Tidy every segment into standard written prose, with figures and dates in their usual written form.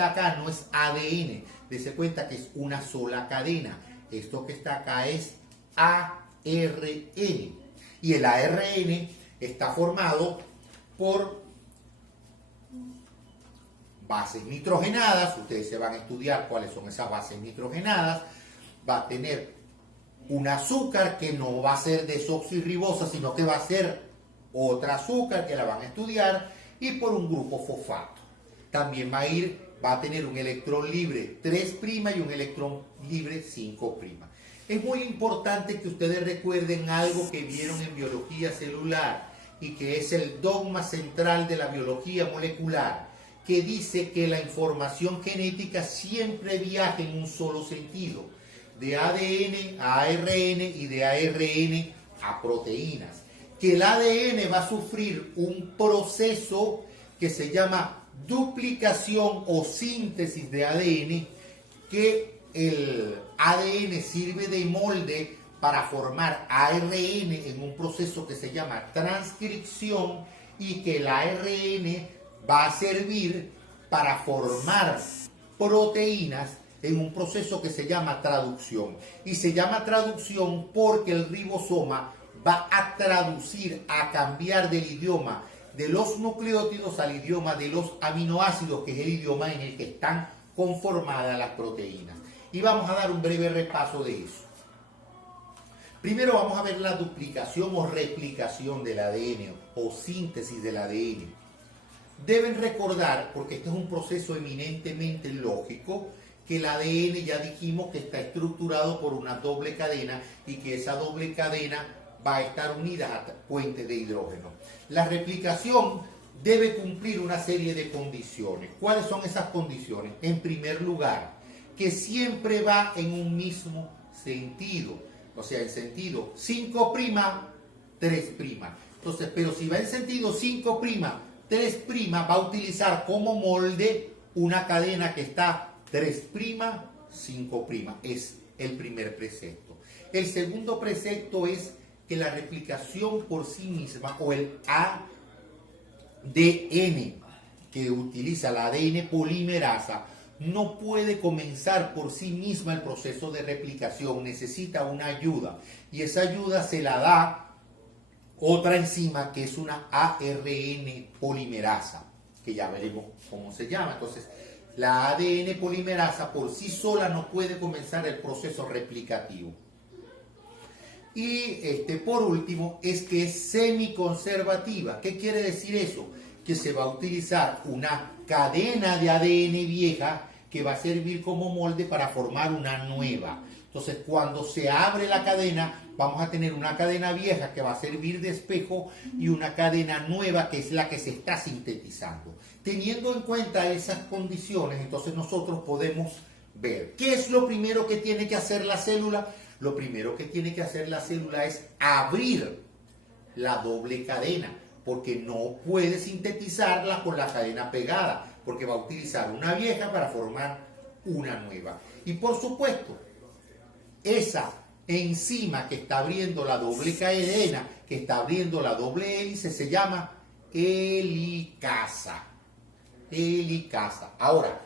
está acá no es ADN. Dese cuenta que es una sola cadena. Esto que está acá es ARN. Y el ARN está formado por bases nitrogenadas. Ustedes se van a estudiar cuáles son esas bases nitrogenadas. Va a tener un azúcar que no va a ser desoxirribosa, sino que va a ser otra azúcar que la van a estudiar, y por un grupo fosfato. También va a tener un electrón libre 3' y un electrón libre 5'. Es muy importante que ustedes recuerden algo que vieron en biología celular y que es el dogma central de la biología molecular, que dice que la información genética siempre viaja en un solo sentido, de ADN a ARN y de ARN a proteínas. Que el ADN va a sufrir un proceso que se llama duplicación o síntesis de ADN, que el ADN sirve de molde para formar ARN en un proceso que se llama transcripción, y que el ARN va a servir para formar proteínas en un proceso que se llama traducción. Y se llama traducción porque el ribosoma va a traducir, a cambiar del idioma de los nucleótidos al idioma de los aminoácidos, que es el idioma en el que están conformadas las proteínas. Y vamos a dar un breve repaso de eso. Primero vamos a ver la duplicación o replicación del ADN o síntesis del ADN. Deben recordar, porque este es un proceso eminentemente lógico, que el ADN ya dijimos que está estructurado por una doble cadena y que esa doble cadena va a estar unida a puentes de hidrógeno. La replicación debe cumplir una serie de condiciones. ¿Cuáles son esas condiciones? En primer lugar, que siempre va en un mismo sentido, o sea, en sentido 5', 3'. Entonces, pero si va en sentido 5', 3', va a utilizar como molde una cadena que está 3', 5'. Es el primer precepto. El segundo precepto es que la replicación por sí misma, o el ADN que utiliza la ADN polimerasa, no puede comenzar por sí misma el proceso de replicación, necesita una ayuda, y esa ayuda se la da otra enzima que es una ARN polimerasa, que ya veremos cómo se llama. Entonces, la ADN polimerasa por sí sola no puede comenzar el proceso replicativo. Y por último, es que es semiconservativa. ¿Qué quiere decir eso? Que se va a utilizar una cadena de ADN vieja que va a servir como molde para formar una nueva. Entonces, cuando se abre la cadena, vamos a tener una cadena vieja que va a servir de espejo y una cadena nueva que es la que se está sintetizando. Teniendo en cuenta esas condiciones, entonces nosotros podemos ver qué es lo primero que tiene que hacer la célula. Lo primero que tiene que hacer la célula es abrir la doble cadena, porque no puede sintetizarla con la cadena pegada, porque va a utilizar una vieja para formar una nueva. Y por supuesto, esa enzima que está abriendo la doble cadena, que está abriendo la doble hélice, se llama helicasa. Helicasa. Ahora,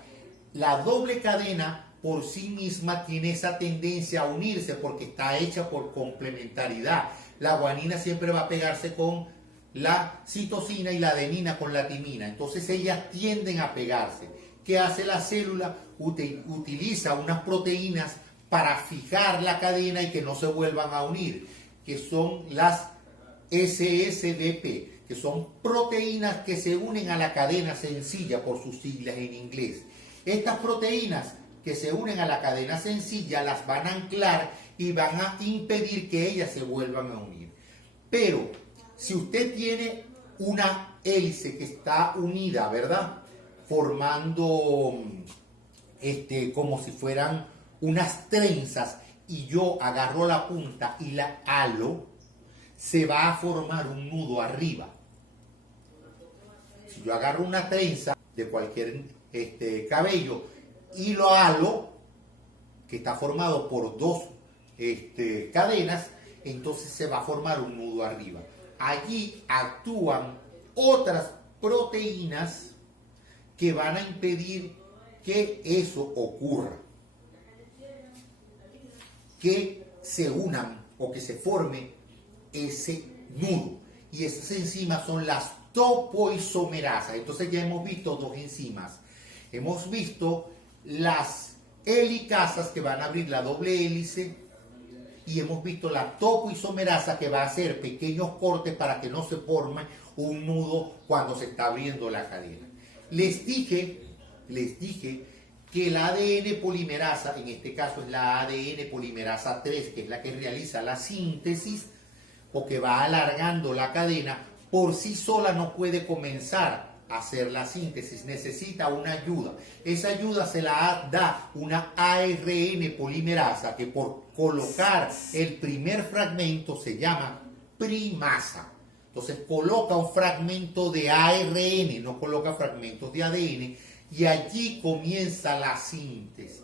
la doble cadena por sí misma tiene esa tendencia a unirse porque está hecha por complementariedad. La guanina siempre va a pegarse con la citosina y la adenina con la timina. Entonces ellas tienden a pegarse. ¿Qué hace la célula? Utiliza unas proteínas para fijar la cadena y que no se vuelvan a unir, que son las SSBP, que son proteínas que se unen a la cadena sencilla por sus siglas en inglés. Estas proteínas que se unen a la cadena sencilla las van a anclar y van a impedir que ellas se vuelvan a unir. Pero si usted tiene una hélice que está unida, ¿verdad?, formando como si fueran unas trenzas, y yo agarro la punta y la halo, se va a formar un nudo arriba. Si yo agarro una trenza de cualquier cabello y lo halo, que está formado por dos cadenas, entonces se va a formar un nudo arriba. Allí actúan otras proteínas que van a impedir que eso ocurra, que se unan o que se forme ese nudo. Y esas enzimas son las topoisomerasas. Entonces ya hemos visto dos enzimas. Hemos visto las helicasas que van a abrir la doble hélice y hemos visto la topoisomerasa que va a hacer pequeños cortes para que no se forme un nudo cuando se está abriendo la cadena. Les dije que la ADN polimerasa, en este caso es la ADN polimerasa 3, que es la que realiza la síntesis o que va alargando la cadena, por sí sola no puede comenzar a hacer la síntesis, necesita una ayuda. Esa ayuda se la da una ARN polimerasa que por colocar el primer fragmento se llama primasa. Entonces coloca un fragmento de ARN, no coloca fragmentos de ADN, y allí comienza la síntesis.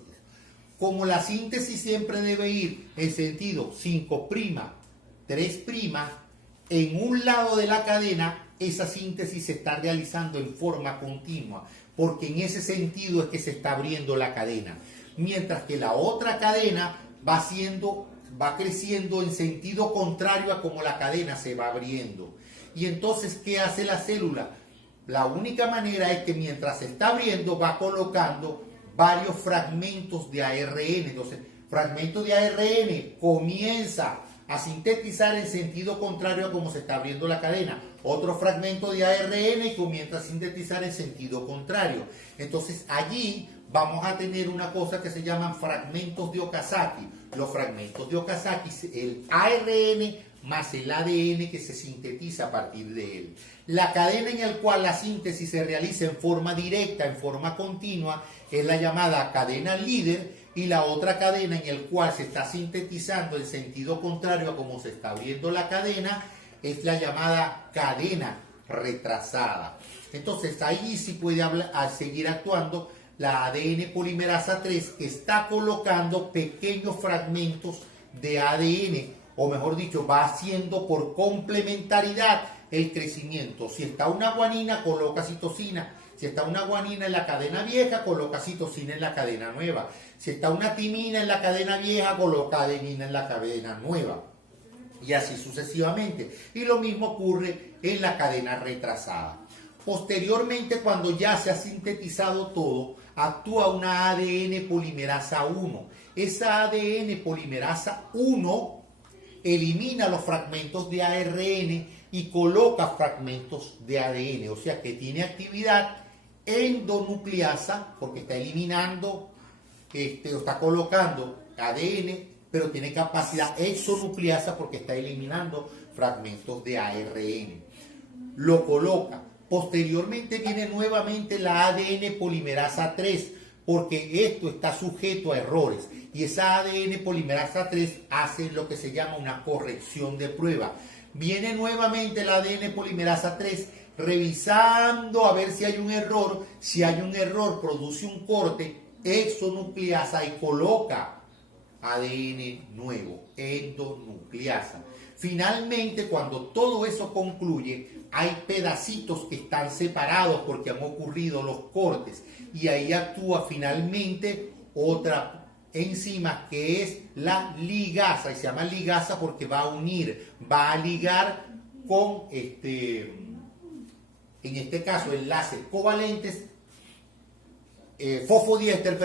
Como la síntesis siempre debe ir en sentido 5', 3', en un lado de la cadena, esa síntesis se está realizando en forma continua, porque en ese sentido es que se está abriendo la cadena. Mientras que la otra cadena va creciendo en sentido contrario a como la cadena se va abriendo. Y entonces, ¿qué hace la célula? La única manera es que mientras se está abriendo va colocando varios fragmentos de ARN. Entonces, fragmento de ARN comienza a sintetizar en sentido contrario a como se está abriendo la cadena. Otro fragmento de ARN y comienza a sintetizar en sentido contrario. Entonces, allí vamos a tener una cosa que se llaman fragmentos de Okazaki. Los fragmentos de Okazaki, el ARN más el ADN que se sintetiza a partir de él. La cadena en la cual la síntesis se realiza en forma directa, en forma continua, es la llamada cadena líder, y la otra cadena en la cual se está sintetizando en sentido contrario a como se está abriendo la cadena es la llamada cadena retrasada. Entonces ahí sí puede seguir actuando la ADN polimerasa 3, que está colocando pequeños fragmentos de ADN, o mejor dicho, va haciendo por complementariedad el crecimiento. Si está una guanina, coloca citosina. Si está una guanina en la cadena vieja, coloca citosina en la cadena nueva. Si está una timina en la cadena vieja, coloca adenina en la cadena nueva. Y así sucesivamente. Y lo mismo ocurre en la cadena retrasada. Posteriormente, cuando ya se ha sintetizado todo, actúa una ADN polimerasa 1. Esa ADN polimerasa 1 elimina los fragmentos de ARN y coloca fragmentos de ADN, o sea que tiene actividad endonucleasa porque está eliminando, está colocando ADN, pero tiene capacidad exonucleasa porque está eliminando fragmentos de ARN. Lo coloca. Posteriormente viene nuevamente la ADN polimerasa 3, porque esto está sujeto a errores. Y esa ADN polimerasa 3 hace lo que se llama una corrección de prueba. Viene nuevamente la ADN polimerasa 3 revisando a ver si hay un error. Si hay un error, produce un corte, exonucleasa y coloca ADN nuevo, endonucleasa. Finalmente, cuando todo eso concluye, hay pedacitos que están separados porque han ocurrido los cortes. Y ahí actúa finalmente otra enzima que es la ligasa, y se llama ligasa porque va a unir, va a ligar con en este caso enlaces covalentes, fosfodiéster,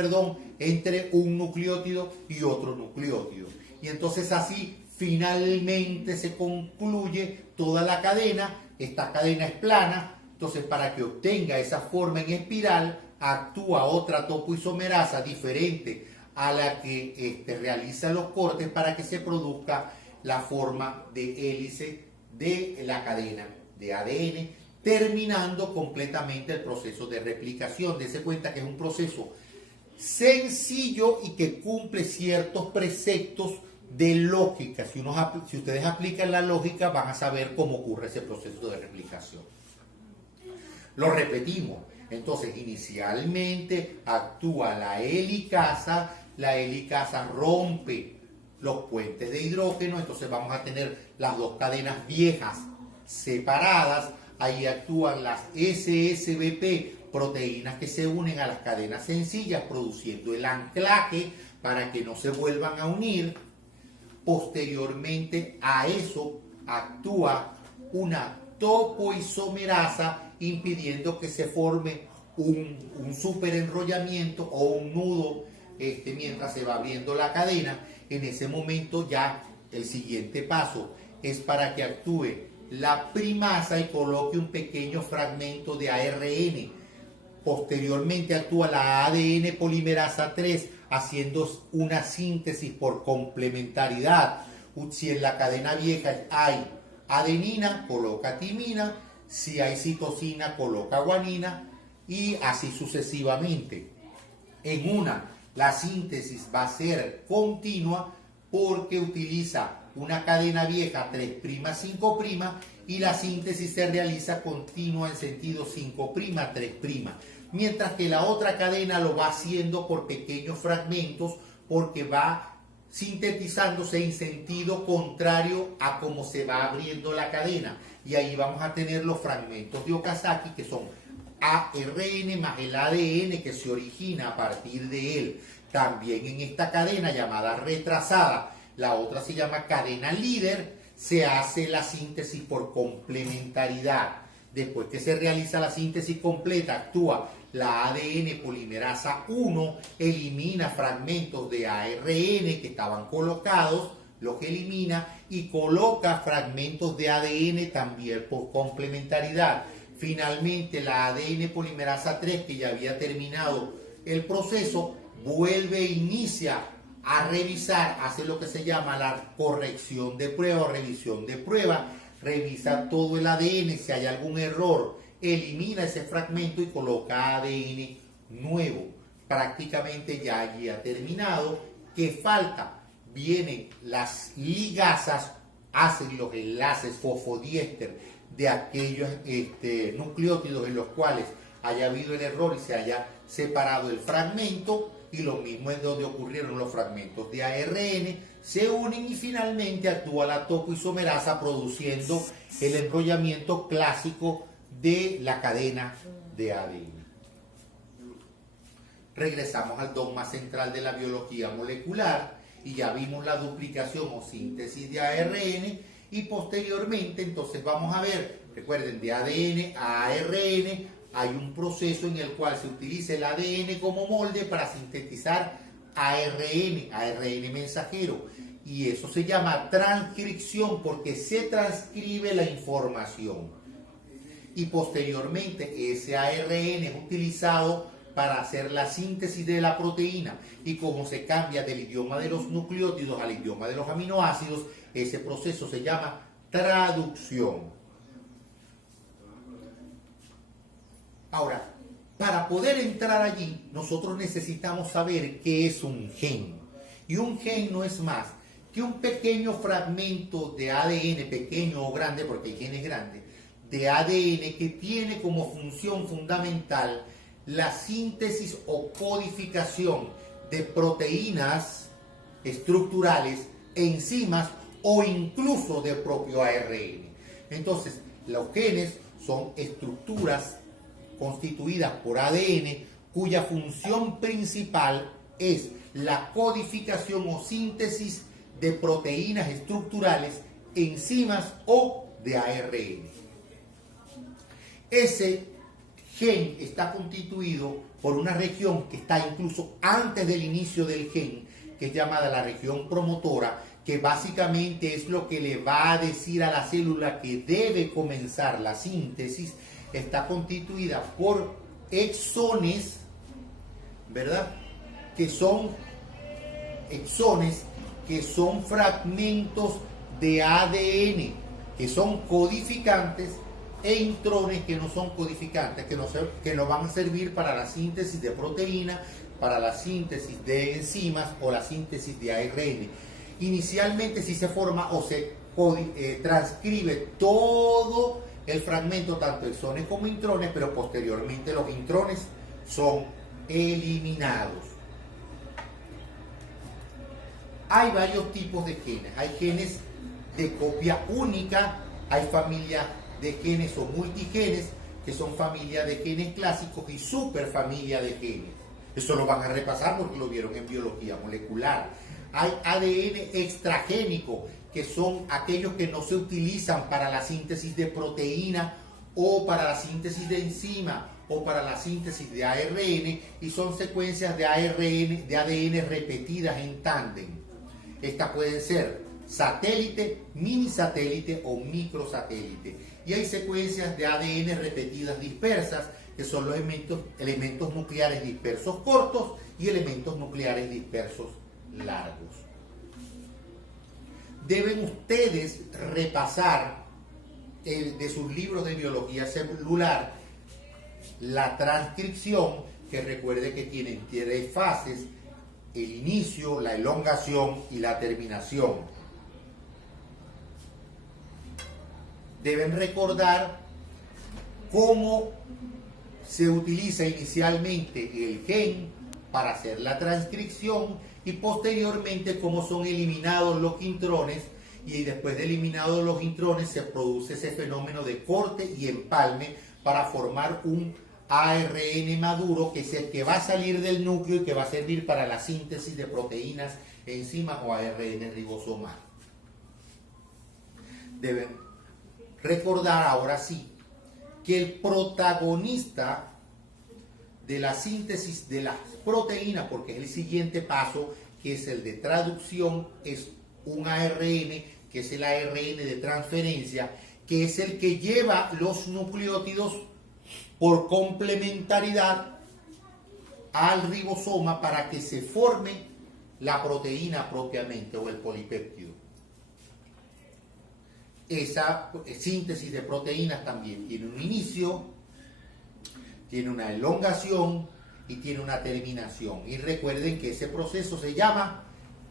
entre un nucleótido y otro nucleótido. Y entonces así finalmente se concluye toda la cadena. Esta cadena es plana, entonces para que obtenga esa forma en espiral actúa otra topoisomerasa diferente a la que realiza los cortes para que se produzca la forma de hélice de la cadena de ADN, terminando completamente el proceso de replicación. Dese cuenta que es un proceso sencillo y que cumple ciertos preceptos de lógica. Si ustedes aplican la lógica, van a saber cómo ocurre ese proceso de replicación. Lo repetimos. Entonces, inicialmente actúa la helicasa rompe los puentes de hidrógeno, entonces vamos a tener las dos cadenas viejas separadas. Ahí actúan las SSBP proteínas que se unen a las cadenas sencillas, produciendo el anclaje para que no se vuelvan a unir. Posteriormente a eso actúa una topoisomerasa, impidiendo que se forme un superenrollamiento o un nudo mientras se va abriendo la cadena. En ese momento ya el siguiente paso es para que actúe la primasa y coloque un pequeño fragmento de ARN. Posteriormente actúa la ADN polimerasa 3 haciendo una síntesis por complementariedad. Si en la cadena vieja hay adenina, coloca timina. Si hay citosina, coloca guanina, y así sucesivamente. En una, la síntesis va a ser continua porque utiliza una cadena vieja 3', 5', y la síntesis se realiza continua en sentido 5', 3', mientras que la otra cadena lo va haciendo por pequeños fragmentos porque va sintetizándose en sentido contrario a cómo se va abriendo la cadena. Y ahí vamos a tener los fragmentos de Okazaki, que son ARN más el ADN que se origina a partir de él. También en esta cadena llamada retrasada, la otra se llama cadena líder, se hace la síntesis por complementariedad. Después que se realiza la síntesis completa, actúa la ADN polimerasa 1, elimina fragmentos de ARN que estaban colocados, los elimina y coloca fragmentos de ADN también por complementariedad. Finalmente, la ADN polimerasa 3, que ya había terminado el proceso, vuelve e inicia a revisar, hace lo que se llama la corrección de prueba o revisión de prueba, revisa todo el ADN, si hay algún error, elimina ese fragmento y coloca ADN nuevo. Prácticamente ya allí ha terminado. ¿Qué falta? Vienen las ligasas, hacen los enlaces fosfodiéster de aquellos nucleótidos en los cuales haya habido el error y se haya separado el fragmento, y lo mismo es donde ocurrieron los fragmentos de ARN, se unen y finalmente actúa la topoisomerasa produciendo el enrollamiento clásico de la cadena de ADN. Regresamos al dogma central de la biología molecular y ya vimos la duplicación o síntesis de ARN, y posteriormente entonces vamos a ver, recuerden, de ADN a ARN hay un proceso en el cual se utiliza el ADN como molde para sintetizar ARN mensajero, y eso se llama transcripción porque se transcribe la información, y posteriormente ese ARN es utilizado para hacer la síntesis de la proteína, y como se cambia del idioma de los nucleótidos al idioma de los aminoácidos, ese proceso se llama traducción. Ahora, para poder entrar allí, nosotros necesitamos saber qué es un gen. Y un gen no es más que un pequeño fragmento de ADN, pequeño o grande, porque hay genes grandes, de ADN que tiene como función fundamental la síntesis o codificación de proteínas estructurales, enzimas o incluso del propio ARN. Entonces, los genes son estructuras constituidas por ADN cuya función principal es la codificación o síntesis de proteínas estructurales, enzimas o de ARN. Ese gen está constituido por una región que está incluso antes del inicio del gen, que es llamada la región promotora, que básicamente es lo que le va a decir a la célula que debe comenzar la síntesis. Está constituida por exones, ¿verdad? Que son exones, que son fragmentos de ADN, que son codificantes, e intrones que no son codificantes, que nos van a servir para la síntesis de proteína, para la síntesis de enzimas o la síntesis de ARN. Inicialmente sí se forma o se transcribe todo el fragmento, tanto exones como intrones, pero posteriormente los intrones son eliminados. Hay varios tipos de genes. Hay genes de copia única, hay familias de genes o multigenes que son familia de genes clásicos y superfamilia de genes. Eso lo van a repasar porque lo vieron en biología molecular. Hay ADN extragénico, que son aquellos que no se utilizan para la síntesis de proteína o para la síntesis de enzima o para la síntesis de ARN, y son secuencias de ADN repetidas en tándem. Estas pueden ser satélite, mini satélite o microsatélite. Y hay secuencias de ADN repetidas dispersas, que son los elementos nucleares dispersos cortos y elementos nucleares dispersos largos. Deben ustedes repasar de sus libros de biología celular la transcripción, que recuerde que tienen 3 fases: el inicio, la elongación y la terminación. Deben recordar cómo se utiliza inicialmente el gen para hacer la transcripción y posteriormente cómo son eliminados los intrones, y después de eliminados los intrones se produce ese fenómeno de corte y empalme para formar un ARN maduro, que es el que va a salir del núcleo y que va a servir para la síntesis de proteínas, enzimas o ARN ribosomal. Deben recordar ahora sí que el protagonista de la síntesis de las proteínas, porque es el siguiente paso, que es el de traducción, es un ARN, que es el ARN de transferencia, que es el que lleva los nucleótidos por complementariedad al ribosoma para que se forme la proteína propiamente o el polipéptido. Esa síntesis de proteínas también tiene un inicio, tiene una elongación y tiene una terminación. Y recuerden que ese proceso se llama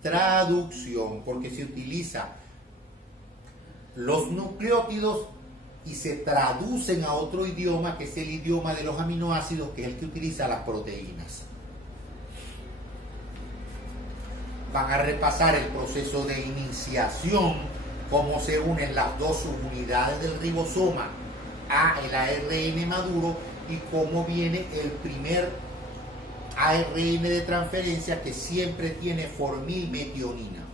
traducción, porque se utiliza los nucleótidos y se traducen a otro idioma, que es el idioma de los aminoácidos, que es el que utiliza las proteínas. Van a repasar el proceso de iniciación, cómo se unen las dos subunidades del ribosoma a el ARN maduro y cómo viene el primer ARN de transferencia, que siempre tiene formilmetionina.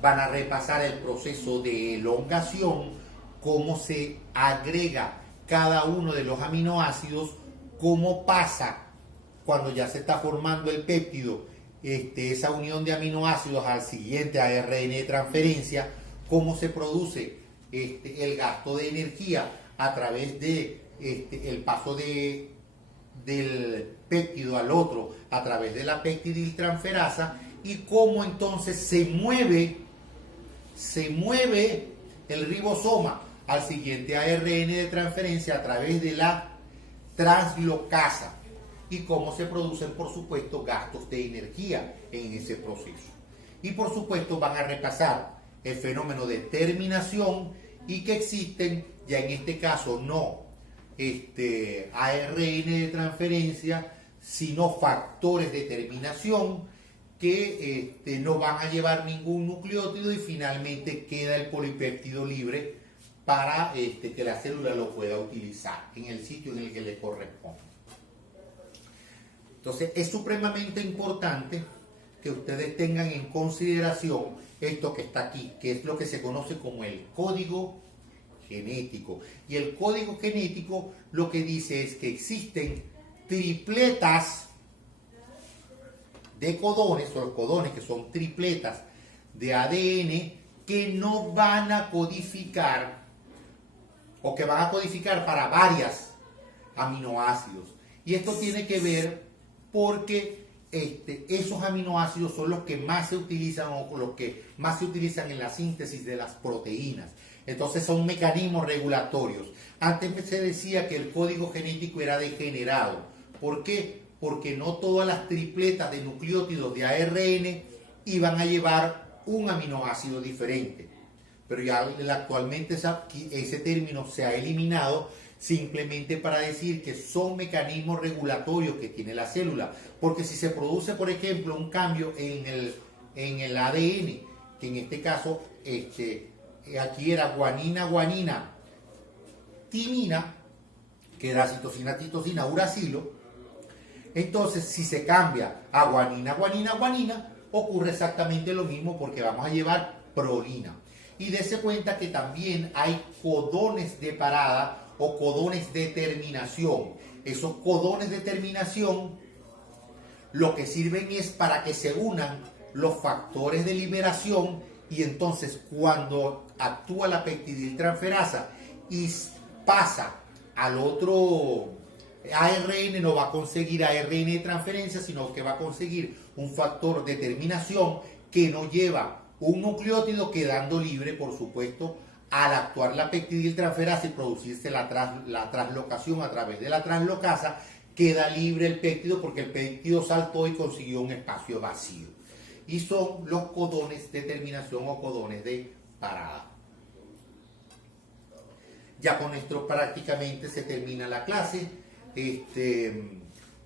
Van a repasar el proceso de elongación, cómo se agrega cada uno de los aminoácidos, cómo pasa cuando ya se está formando el péptido, esa unión de aminoácidos al siguiente ARN de transferencia, cómo se produce el gasto de energía a través de el paso del péptido al otro a través de la peptidiltransferasa, y cómo entonces se mueve el ribosoma al siguiente ARN de transferencia a través de la translocasa, y cómo se producen, por supuesto, gastos de energía en ese proceso. Y por supuesto van a repasar el fenómeno de terminación, y que existen, ya en este caso no ARN de transferencia, sino factores de terminación que no van a llevar ningún nucleótido, y finalmente queda el polipéptido libre para que la célula lo pueda utilizar en el sitio en el que le corresponde. Entonces es supremamente importante que ustedes tengan en consideración esto que está aquí, que es lo que se conoce como el código genético. Y el código genético lo que dice es que existen tripletas de codones, o los codones, que son tripletas de ADN, que no van a codificar, o que van a codificar para varias aminoácidos. Y esto tiene que ver porque esos aminoácidos son los que más se utilizan, o los que más se utilizan en la síntesis de las proteínas. Entonces son mecanismos regulatorios. Antes se decía que el código genético era degenerado. ¿Por qué? Porque no todas las tripletas de nucleótidos de ARN iban a llevar un aminoácido diferente. Pero ya actualmente ese término se ha eliminado, simplemente para decir que son mecanismos regulatorios que tiene la célula. Porque si se produce, por ejemplo, un cambio en el ADN, que en este caso aquí era guanina, timina, queda citosina, titosina, uracilo. Entonces, si se cambia a guanina, guanina, guanina, ocurre exactamente lo mismo porque vamos a llevar prolina. Y dése cuenta que también hay codones de parada o codones de terminación. Esos codones de terminación lo que sirven es para que se unan los factores de liberación y entonces cuando actúa la peptidiltransferasa y pasa al otro ARN, no va a conseguir ARN de transferencia, sino que va a conseguir un factor de terminación que no lleva un nucleótido, quedando libre, por supuesto, al actuar la peptidiltransferasa y producirse la translocación a través de la translocasa, queda libre el péptido porque el péptido saltó y consiguió un espacio vacío. Y son los codones de terminación o codones de parada. Ya con esto prácticamente se termina la clase.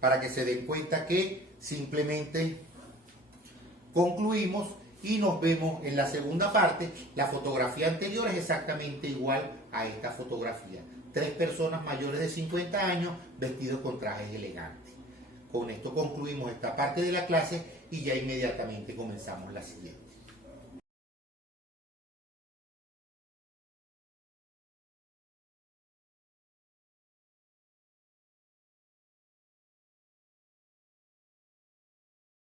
Para que se den cuenta que simplemente concluimos y nos vemos en la segunda parte. La fotografía anterior es exactamente igual a esta fotografía. 3 personas mayores de 50 años vestidos con trajes elegantes. Con esto concluimos esta parte de la clase y ya inmediatamente comenzamos la siguiente.